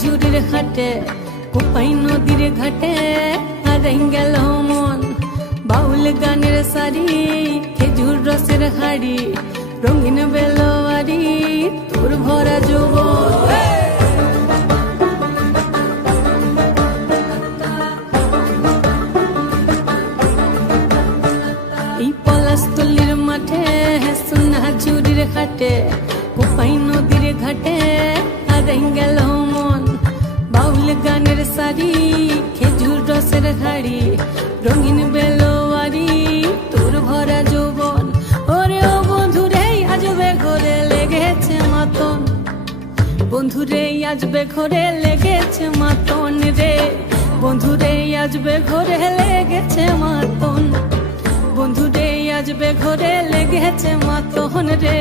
ঝুড়ির হাটে কোপাই নদীর ঘাটে হারাই গেল মন বাউল গানের শাড়ি খেজুর রসের হাড়ি রঙিন বেলোয়ারি তোর ভরা যৌবন এই পলাশতলির মাঠে সোনা ঝুড়ির হাটে কোপাই নদীর ঘাটে হারাই গেল মন বাউল গানের শাড়ি খেজুর রসের হাড়ি রঙিন বেলোয়ারি তোর ভরা যৌবন ওরে ও বন্ধুরে আজবে ঘরে লেগেছে মাতন বন্ধুরে আজবে ঘরে লেগেছে মাতন রে বন্ধুরে আজবে ঘরে লেগেছে মাতন বন্ধুরে আজবে ঘরে লেগেছে মাতন রে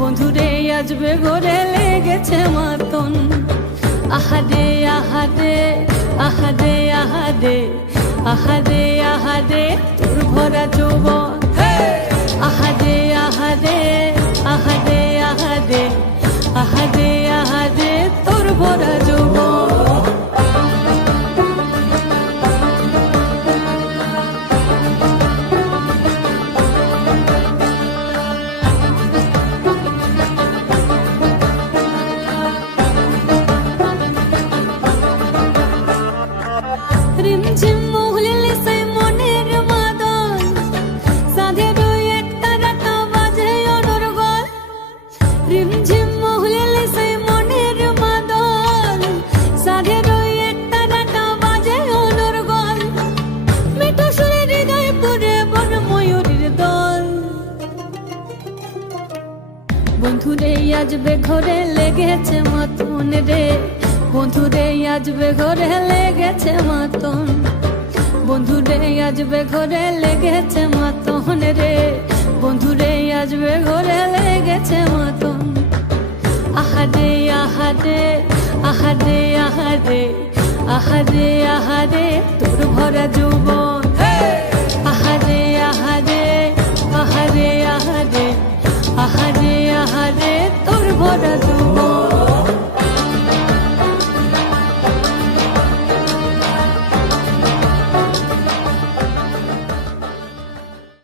বন্ধুরে আজবে ঘরে লেগেছে মাতন আহারে আহারে আহারে আহারে আহারে আহারে তোর ভরা যৌবন আহারে আহারে আহারে আহারে আহারে আহারে তোর ভরা যৌবন রিমঝিম মহুলিলে সেই মনের মাদন সাধের এক তারাটা বাজে অনর্গল রিমঝিম মহুলিলে সেই মনের মাদন সাধের এক তারাটা বাজে অনর্গল মিঠো সুরে হৃদয় পুরে বন ময়ূরীর দল বন্ধুরে আজবে ঘরে লেগেছে মাতন রে বন্ধুরে আজবে ঘরে লেগেছে মাতন বন্ধুরে আজবে ঘরে লেগেছে মাতন রে বন্ধুরে আজবে ঘরে লেগেছে মাতন আহারে আহারে আহারে আহারে আহারে আহারে তোর ভরা যৌবন